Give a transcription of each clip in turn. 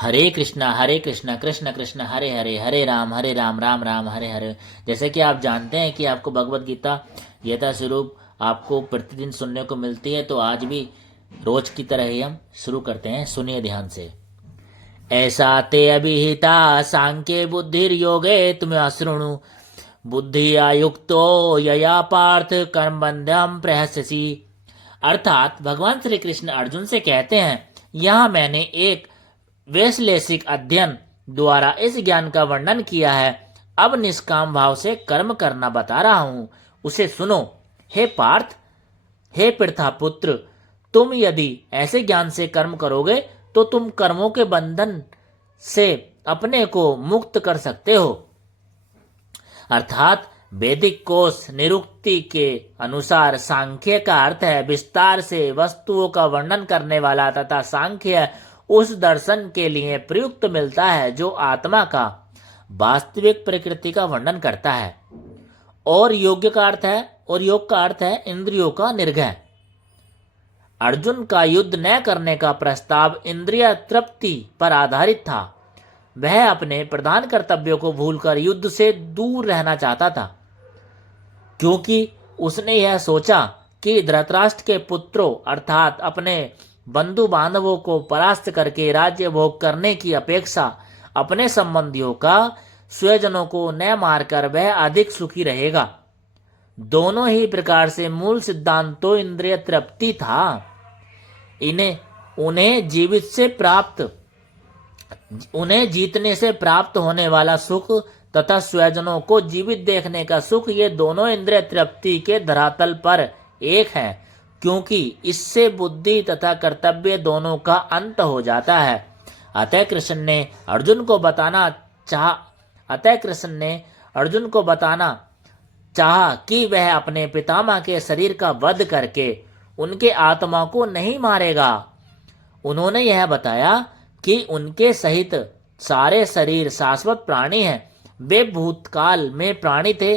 हरे कृष्णा कृष्ण कृष्ण हरे हरे, हरे राम राम राम हरे हरे। जैसे कि आप जानते हैं कि आपको भगवत गीता यथा स्वरूप आपको प्रतिदिन सुनने को मिलती है, तो आज भी रोज की तरह ही हम शुरू करते हैं। सुनिए ध्यान से। ऐसा ते अभिहिता सांख्ये बुद्धिर्योगे तुम्हें अशृणु, बुद्धि आयुक्तो यया पार्थ कर्म बंधम प्रहस्यसि। अर्थात भगवान श्री कृष्ण अर्जुन से कहते हैं, यहाँ मैंने एक वैश्लेषिक अध्ययन द्वारा इस ज्ञान का वर्णन किया है। अब निष्काम भाव से कर्म करना बता रहा हूं, उसे सुनो। हे पार्थ, हे पृथापुत्र, तुम यदि ऐसे ज्ञान से कर्म करोगे तो तुम कर्मों के बंधन से अपने को मुक्त कर सकते हो। अर्थात वैदिक कोश निरुक्ति के अनुसार सांख्य का अर्थ है विस्तार से वस्तुओं का वर्णन करने वाला, तथा सांख्य उस दर्शन के लिए प्रयुक्त मिलता है जो आत्मा का वास्तविक प्रकृति का वर्णन करता है। और योग का अर्थ है इंद्रियों का निर्ग्रह। अर्जुन का युद्ध न करने का प्रस्ताव इंद्रिय तृप्ति पर आधारित था। वह अपने प्रधान कर्तव्यों को भूलकर युद्ध से दूर रहना चाहता था, क्योंकि उसने यह सोचा कि धृतराष्ट्र के पुत्रों अर्थात अपने बंधु बांधवों को परास्त करके राज्य भोग करने की अपेक्षा अपने संबंधियों का स्वजनों को न मारकर वह अधिक सुखी रहेगा। दोनों ही प्रकार से मूल सिद्धांत तो इंद्रिय तृप्ति था। उन्हें जीतने से प्राप्त होने वाला सुख तथा स्वजनों को जीवित देखने का सुख, ये दोनों इंद्रिय तृप्ति के धरातल पर एक है, क्योंकि इससे बुद्धि तथा कर्तव्य दोनों का अंत हो जाता है। अतः कृष्ण ने अर्जुन को बताना चाहा कि वह अपने पितामह के शरीर का वध करके उनके आत्मा को नहीं मारेगा। उन्होंने यह बताया कि उनके सहित सारे शरीर शाश्वत प्राणी हैं। वे भूतकाल में प्राणी थे,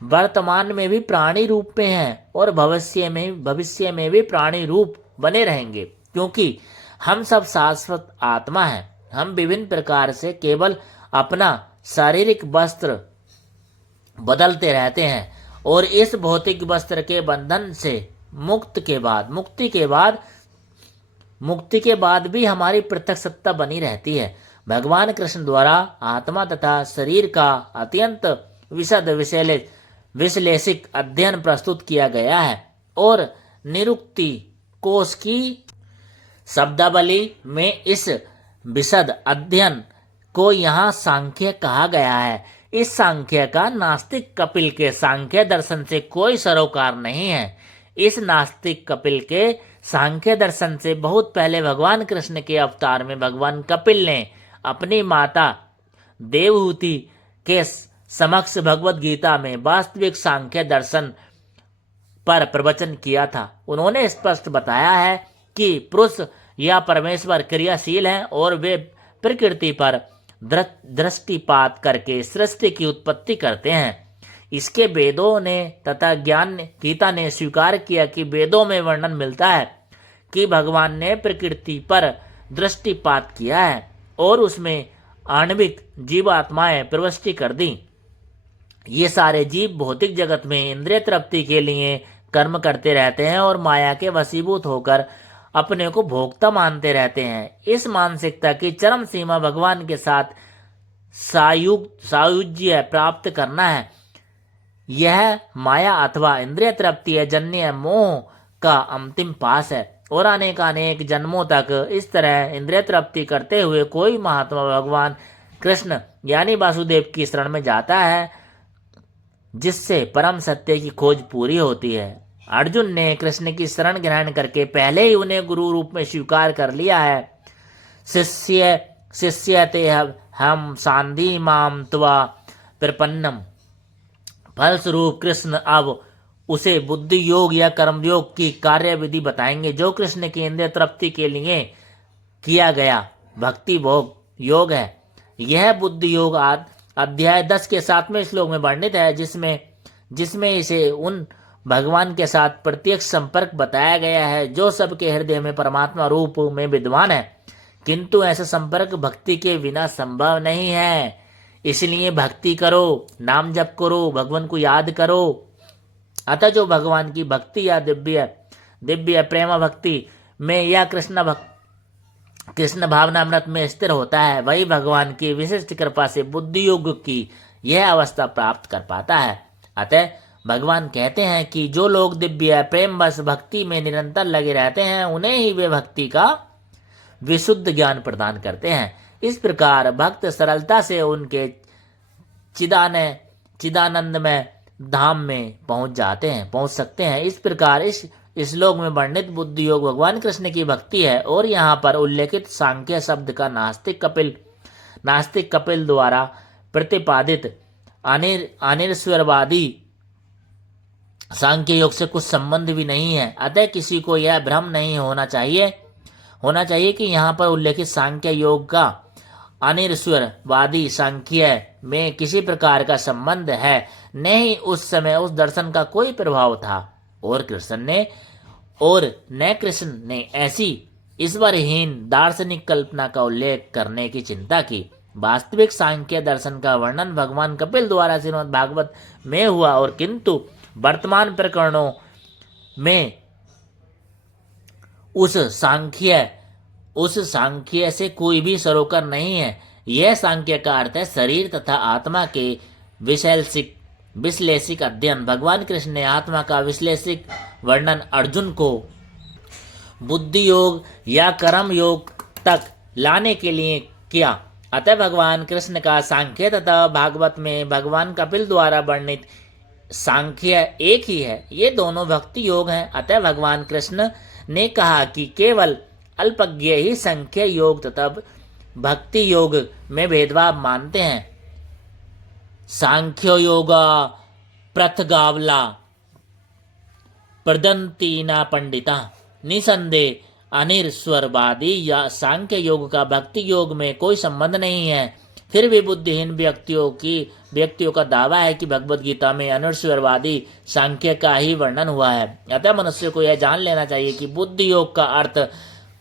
वर्तमान में भी प्राणी रूप में हैं और भविष्य में भी प्राणी रूप बने रहेंगे, क्योंकि हम सब शाश्वत आत्मा हैं। हम विभिन्न प्रकार से केवल अपना शारीरिक वस्त्र बदलते रहते हैं और इस भौतिक वस्त्र के बंधन से मुक्ति के बाद भी हमारी पृथक सत्ता बनी रहती है। भगवान कृष्ण द्वारा आत्मा तथा शरीर का अत्यंत विशद विश्लेषिक अध्ययन प्रस्तुत किया गया है और निरुक्ति कोश की शब्दावली में इस विशद अध्ययन को यहाँ सांख्य कहा गया है। इस सांख्य का नास्तिक कपिल के सांख्य दर्शन से कोई सरोकार नहीं है। इस नास्तिक कपिल के सांख्य दर्शन से बहुत पहले भगवान कृष्ण के अवतार में भगवान कपिल ने अपनी माता देवहूति के समक्ष भगवत गीता में वास्तविक सांख्य दर्शन पर प्रवचन किया था। उन्होंने स्पष्ट बताया है कि पुरुष या परमेश्वर क्रियाशील हैं और वे प्रकृति पर दृष्टिपात करके सृष्टि की उत्पत्ति करते हैं। इसके वेदों ने तथा ज्ञान गीता ने स्वीकार किया कि वेदों में वर्णन मिलता है कि भगवान ने प्रकृति पर दृष्टिपात किया है और उसमें आणविक जीवात्माएं प्रविष्टि कर दी। ये सारे जीव भौतिक जगत में इंद्रिय तृप्ति के लिए कर्म करते रहते हैं और माया के वशीभूत होकर अपने को भोक्ता मानते रहते हैं। इस मानसिकता की चरम सीमा भगवान के साथ सायुज्य प्राप्त करना है। यह माया अथवा इंद्रिय तृप्ति जन्य मोह का अंतिम पास है और अनेक जन्मों तक इस तरह इंद्रिय तृप्ति करते हुए कोई महात्मा भगवान कृष्ण यानी वासुदेव की शरण में जाता है, जिससे परम सत्य की खोज पूरी होती है। अर्जुन ने कृष्ण की शरण ग्रहण करके पहले ही उन्हें गुरु रूप में स्वीकार कर लिया है। शिष्य ते हम सांधि माम त्वा प्रपन्नम। फलस्वरूप कृष्ण अब उसे बुद्धि योग या कर्म योग की कार्य विधि बताएंगे, जो कृष्ण की इंद्रिय तृप्ति के लिए किया गया भक्ति भोग योग है। यह बुद्धि योग अध्याय 10 के 7वें श्लोक में वर्णित है, जिसमें इसे उन भगवान के साथ प्रत्यक्ष संपर्क बताया गया है जो सबके हृदय में परमात्मा रूप में विद्वान है। किंतु ऐसा संपर्क भक्ति के बिना संभव नहीं है। इसलिए भक्ति करो, नाम जप करो, भगवान को याद करो। अतः जो भगवान की भक्ति या दिव्य प्रेम भक्ति में या कृष्ण भावनामृत में स्थिर होता है, वही भगवान की विशिष्ट कृपा से बुद्धि योग की यह अवस्था प्राप्त कर पाता है। अतः भगवान कहते हैं कि जो लोग दिव्य प्रेम बस भक्ति में निरंतर लगे रहते हैं, उन्हें ही वे भक्ति का विशुद्ध ज्ञान प्रदान करते हैं। इस प्रकार भक्त सरलता से उनके चिदानंदमय धाम में पहुंच सकते हैं। इस प्रकार इस श्लोक में वर्णित बुद्धि योग भगवान कृष्ण की भक्ति है। और यहाँ पर उल्लेखित सांख्य शब्द का नास्तिक कपिल द्वारा प्रतिपादित अनिर्स्वरवादी सांख्य योग से कुछ संबंध भी नहीं है। अतः किसी को यह भ्रम नहीं होना चाहिए कि यहाँ पर उल्लेखित सांख्य योग का अनिर्स्वरवादी सांख्य में किसी प्रकार का संबंध है। नहीं, उस समय उस दर्शन का कोई प्रभाव था और न कृष्ण ने ऐसी ईश्वरहीन दार्शनिक कल्पना का उल्लेख करने की चिंता की। वास्तविक सांख्य दर्शन का वर्णन भगवान कपिल द्वारा श्रीमद् भागवत में हुआ, और किंतु वर्तमान प्रकरणों में उस सांख्य से कोई भी सरोकार नहीं है। यह सांख्य का अर्थ है शरीर तथा आत्मा के विश्लेषिक अध्ययन। भगवान कृष्ण ने आत्मा का विश्लेषिक वर्णन अर्जुन को बुद्धि योग या कर्म योग तक लाने के लिए किया। अतः भगवान कृष्ण का सांख्य तथा भागवत में भगवान कपिल द्वारा वर्णित सांख्य एक ही है। ये दोनों भक्ति योग हैं। अतः भगवान कृष्ण ने कहा कि केवल अल्पज्ञ ही सांख्य योग तथा भक्ति योग में भेदभाव मानते हैं। सांख्य योगा प्रथगावला प्रदंती ना पंडिता। निसंदेह अनिर्स्वरवादी या सांख्य योग का भक्ति योग में कोई संबंध नहीं है। फिर भी बुद्धिहीन व्यक्तियों का दावा है कि भगवद गीता में अनिर्स्वरवादी सांख्य का ही वर्णन हुआ है। अतः मनुष्य को यह जान लेना चाहिए कि बुद्धि योग का अर्थ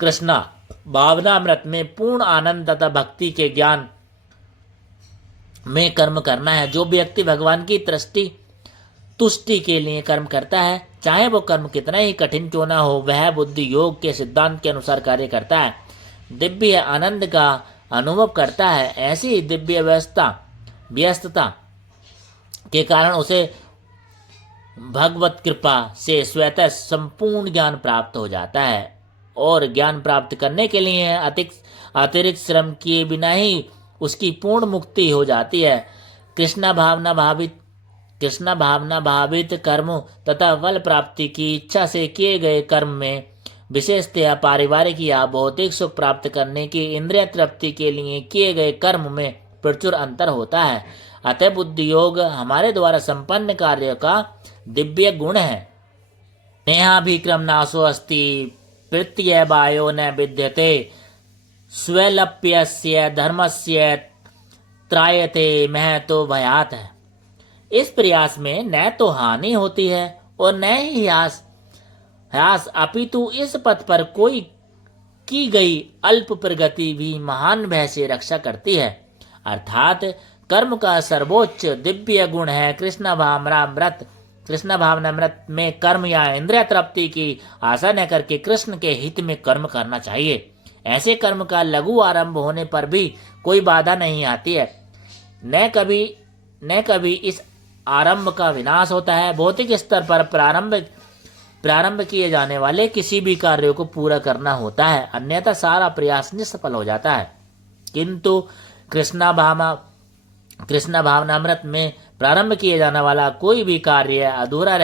कृष्णा भावनामृत में पूर्ण आनंद तथा भक्ति के ज्ञान में कर्म करना है। जो व्यक्ति भगवान की तुष्टि के लिए कर्म करता है, चाहे वो कर्म कितना ही कठिन क्यों ना हो, वह बुद्धि योग के सिद्धांत के अनुसार कार्य करता है, दिव्य आनंद का अनुभव करता है। ऐसी दिव्य व्यस्तता के कारण उसे भगवत कृपा से स्वतः संपूर्ण ज्ञान प्राप्त हो जाता है, और ज्ञान प्राप्त करने के लिए अतिरिक्त श्रम किए बिना ही उसकी पूर्ण मुक्ति हो जाती है। कृष्ण भावना भावित कर्म तथा फल प्राप्ति की इच्छा से किए गए कर्म में विशेषतया पारिवारिक या भौतिक सुख प्राप्त करने की इंद्रिय तृप्ति के लिए किए गए कर्म में प्रचुर अंतर होता है। अतः बुद्धि योग हमारे द्वारा संपन्न कार्य का दिव्य गुण है। नेहाभिक्रम नाशो अस्ति प्रत्यय बायो न विद्यते स्वलप्यस्य धर्मस्य त्रायते महतो भयात है। इस प्रयास में न तो हानि होती है और न ही ह्यास, अपितु इस पथ पर कोई की गई अल्प प्रगति भी महान भय से रक्षा करती है। अर्थात कर्म का सर्वोच्च दिव्य गुण है कृष्ण भावनामृत में कर्म या इंद्रिय तृप्ति की आशा न करके कृष्ण के हित में कर्म करना चाहिए। ऐसे कर्म का लघु आरंभ होने पर भी कोई बाधा नहीं आती है, न कभी इस आरंभ का विनाश होता है। भौतिक स्तर पर प्रारंभ किए जाने वाले किसी भी कार्य को पूरा करना होता है, अन्यथा सारा प्रयास निष्फल हो जाता है। किंतु कृष्ण भावनामृत में प्रारंभ किए जाने वाला कोई भी कार्य अधूरा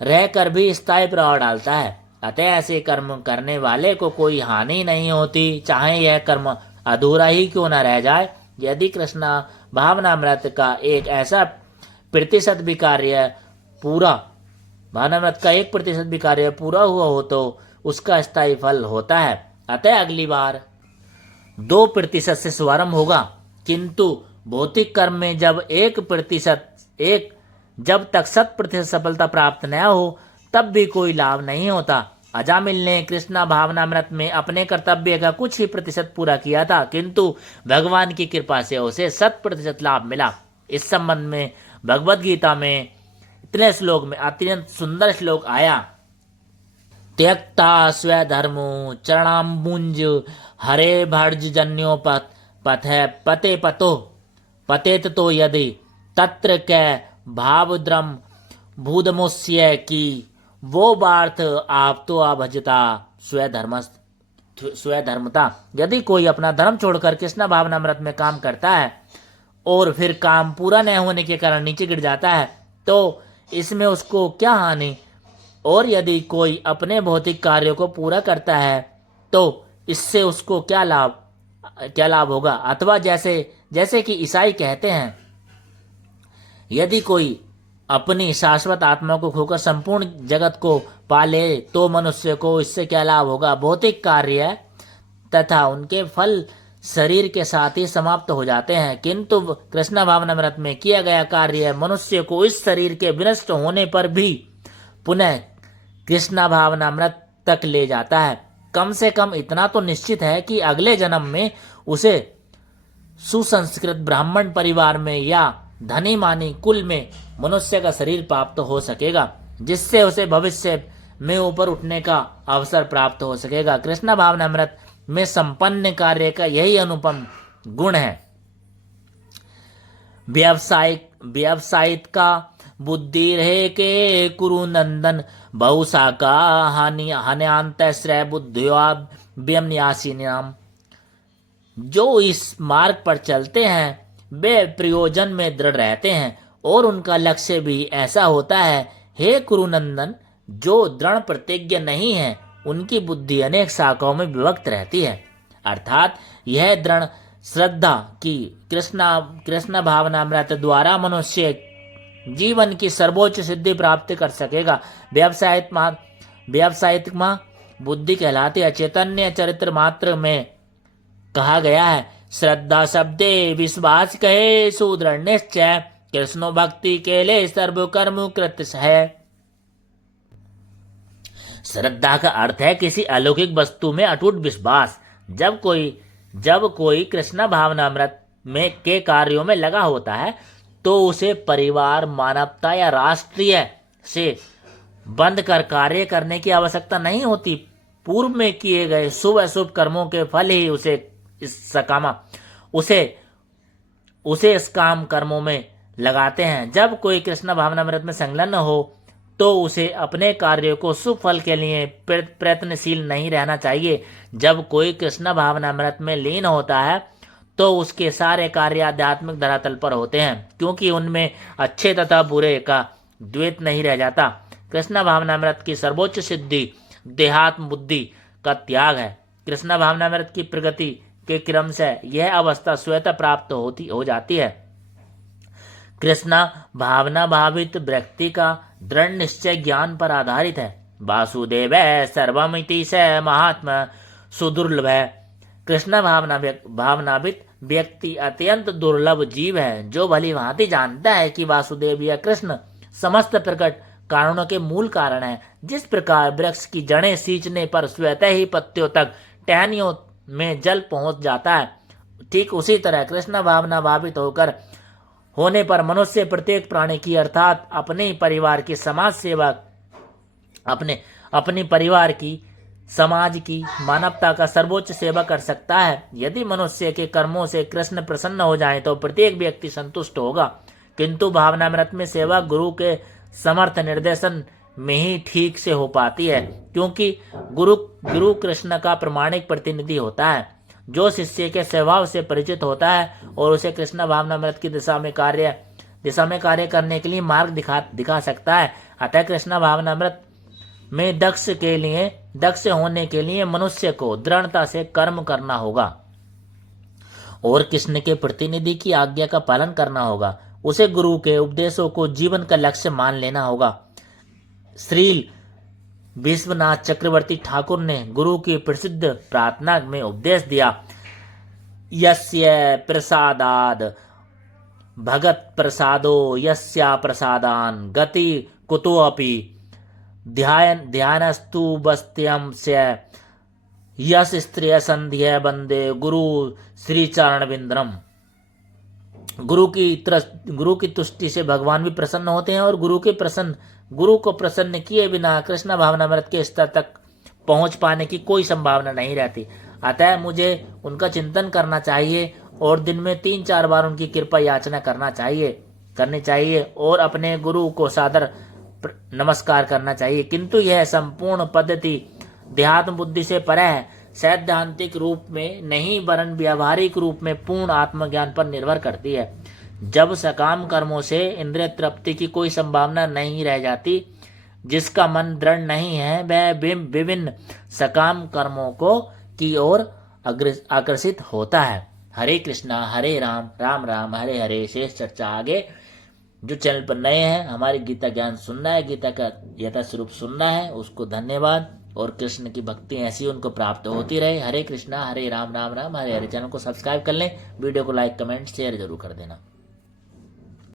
रहकर भी स्थायी प्रभाव डालता है। अतः ऐसे कर्म करने वाले को कोई हानि नहीं होती, चाहे यह कर्म अधूरा ही क्यों न रह जाए। यदि कृष्ण भावनामृत का एक ऐसा प्रतिशत भी कार्य पूरा हुआ हो तो उसका स्थायी फल होता है। अतः अगली बार 2% से शुभारंभ होगा, किंतु भौतिक कर्म में जब तक 100% सफलता प्राप्त न हो तब भी कोई लाभ नहीं होता। अजामिल ने कृष्णा भावनामृत में अपने कर्तव्य का कुछ ही प्रतिशत पूरा किया था, किंतु भगवान की कृपा से उसे 100% लाभ मिला। इस संबंध में भगवद गीता में इतने श्लोक में अत्यंत सुंदर श्लोक आया। त्यक्ता स्वधर्मो चरणाम्बुंज हरे भर्ज जन्योपथ पथे पते पतो पतेत तो यदि तत्र कै भावद्रम भूदमुष्य की वो बार्थ आप तो अभजता स्वधर्मता। यदि कोई अपना धर्म छोड़कर कृष्ण भावनामृत में काम करता है और फिर काम पूरा न होने के कारण नीचे गिर जाता है तो इसमें उसको क्या हानि, और यदि कोई अपने भौतिक कार्यों को पूरा करता है तो इससे उसको क्या लाभ होगा। अथवा जैसे कि ईसाई कहते हैं, यदि कोई अपनी शाश्वत आत्मा को खोकर संपूर्ण जगत को पाले तो मनुष्य को इससे क्या लाभ होगा। भौतिक कार्य तथा उनके फल शरीर के साथ ही समाप्त हो जाते हैं, किंतु कृष्ण भावनामृत में किया गया कार्य मनुष्य को इस शरीर के विनष्ट होने पर भी पुनः कृष्ण भावनामृत तक ले जाता है। कम से कम इतना तो निश्चित है कि अगले जन्म में उसे सुसंस्कृत ब्राह्मण परिवार में या धनी मानी कुल में मनुष्य का शरीर प्राप्त हो सकेगा, जिससे उसे भविष्य में ऊपर उठने का अवसर प्राप्त हो सकेगा। कृष्ण भावनामृत में संपन्न कार्य का यही अनुपम गुण है। व्यवसायिक का बुद्धि रहे के कुरु नंदन बहुसा का हान्यांत श्रेय बुद्धियासी नाम। जो इस मार्ग पर चलते हैं वे प्रयोजन में दृढ़ रहते हैं और उनका लक्ष्य भी ऐसा होता है। हे कुरुनंदन, जो दृढ़ प्रतिज्ञ नहीं है उनकी बुद्धि अनेक शाखाओं में विभक्त रहती है। अर्थात यह दृढ़ श्रद्धा कि कृष्ण भावनामृत द्वारा मनुष्य जीवन की सर्वोच्च सिद्धि प्राप्त कर सकेगा। व्यावसायिक बुद्धि कहलाती है। चैतन्य चरित्र मात्र में कहा गया है, श्रद्धा शब्दे विश्वास कहे सुदृढ़ निश्चय कृष्ण भक्ति के लिए सर्व कर्म कृत है। श्रद्धा का अर्थ है किसी अलौकिक वस्तु में अटूट विश्वास। जब कोई कृष्ण भावनामृत में के कार्यों में लगा होता है तो उसे परिवार, मानवता या राष्ट्रीय से बंद कर कार्य करने की आवश्यकता नहीं होती। पूर्व में किए गए शुभ अशुभ कर्मों के फल ही उसे इस काम कर्मों में लगाते हैं। जब कोई कृष्ण भावनामृत में संलग्न हो तो उसे अपने कार्यों को शुभ फल के लिए प्रयत्नशील नहीं रहना चाहिए। जब कोई कृष्ण भावनामृत में लीन होता है तो उसके सारे कार्य आध्यात्मिक धरातल पर होते हैं, क्योंकि उनमें अच्छे तथा बुरे का द्वैत नहीं रह जाता। कृष्ण भावनामृत की सर्वोच्च सिद्धि देहात्म बुद्धि का त्याग है। कृष्ण भावनामृत की प्रगति के क्रम से यह अवस्था स्वतः प्राप्त हो जाती है। कृष्ण भावना भावित व्यक्ति का दृढ़ निश्चय ज्ञान पर आधारित है। वासुदेव सर्वमिति से महात्मा सुदुर्लभ है। कृष्ण भावनावित व्यक्ति अत्यंत दुर्लभ जीव है, जो भली भांति जानता है कि वासुदेव या कृष्ण समस्त प्रकट कारणों के मूल कारण है। जिस प्रकार वृक्ष की जड़ें सींचने पर स्वतः ही पत्तियों तक टहनियों में जल पहुंच जाता है, ठीक उसी तरह कृष्ण भावना भावित होने पर मनुष्य प्रत्येक प्राणी की अर्थात अपने परिवार की समाज सेवा, अपने परिवार की, समाज की, मानवता का सर्वोच्च सेवा कर सकता है। यदि मनुष्य के कर्मों से कृष्ण प्रसन्न हो जाए तो प्रत्येक व्यक्ति संतुष्ट होगा, किंतु भावनामृत में सेवा गुरु के समर्थ निर्देशन में ही ठीक से हो पाती है, क्योंकि गुरु कृष्ण का प्रमाणिक प्रतिनिधि होता है, जो शिष्य के स्वभाव से परिचित होता है और उसे कृष्ण भावनामृत की दिशा में कार्य करने के लिए मार्ग दिखा सकता है। अतः कृष्ण भावनामृत में दक्ष होने के लिए मनुष्य को दृढ़ता से कर्म करना होगा और कृष्ण के प्रतिनिधि की आज्ञा का पालन करना होगा। उसे गुरु के उपदेशों को जीवन का लक्ष्य मान लेना होगा। श्री विश्वनाथ चक्रवर्ती ठाकुर ने गुरु की प्रसिद्ध प्रार्थना में उपदेश दिया, यस्य प्रसादाद भगत प्रसादो यस्या प्रसादान गति कुतोऽपि ध्यानस्तु बस्त्यम से यश स्त्रिय संध्या बंदे गुरु श्री चरण बिंद्रम। गुरु की तुष्टि से भगवान भी प्रसन्न होते हैं और गुरु को प्रसन्न किए बिना कृष्ण भावनामृत के स्तर तक पहुंच पाने की कोई संभावना नहीं रहती। अतः मुझे उनका चिंतन करना चाहिए और दिन में 3-4 बार उनकी कृपा याचना करनी चाहिए और अपने गुरु को सादर नमस्कार करना चाहिए। किंतु यह संपूर्ण पद्धति ध्यात्म बुद्धि से परे है, सैद्धांतिक रूप में नहीं वरन व्यावहारिक रूप में पूर्ण आत्मज्ञान पर निर्भर करती है। जब सकाम कर्मों से इंद्रिय तृप्ति की कोई संभावना नहीं रह जाती, जिसका मन दृढ़ नहीं है वह विभिन्न सकाम कर्मों को की ओर आकर्षित होता है। हरे कृष्णा हरे राम राम राम हरे हरे। शेष चर्चा आगे। जो चैनल पर नए हैं, हमारी गीता ज्ञान सुनना है, गीता का यथा स्वरूप सुनना है, उसको धन्यवाद। और कृष्ण की भक्ति ऐसी उनको प्राप्त होती रहे। हरे कृष्णा हरे राम राम राम हरे हरे। चैनल को सब्सक्राइब कर लें, वीडियो को लाइक कमेंट शेयर जरूर कर देना।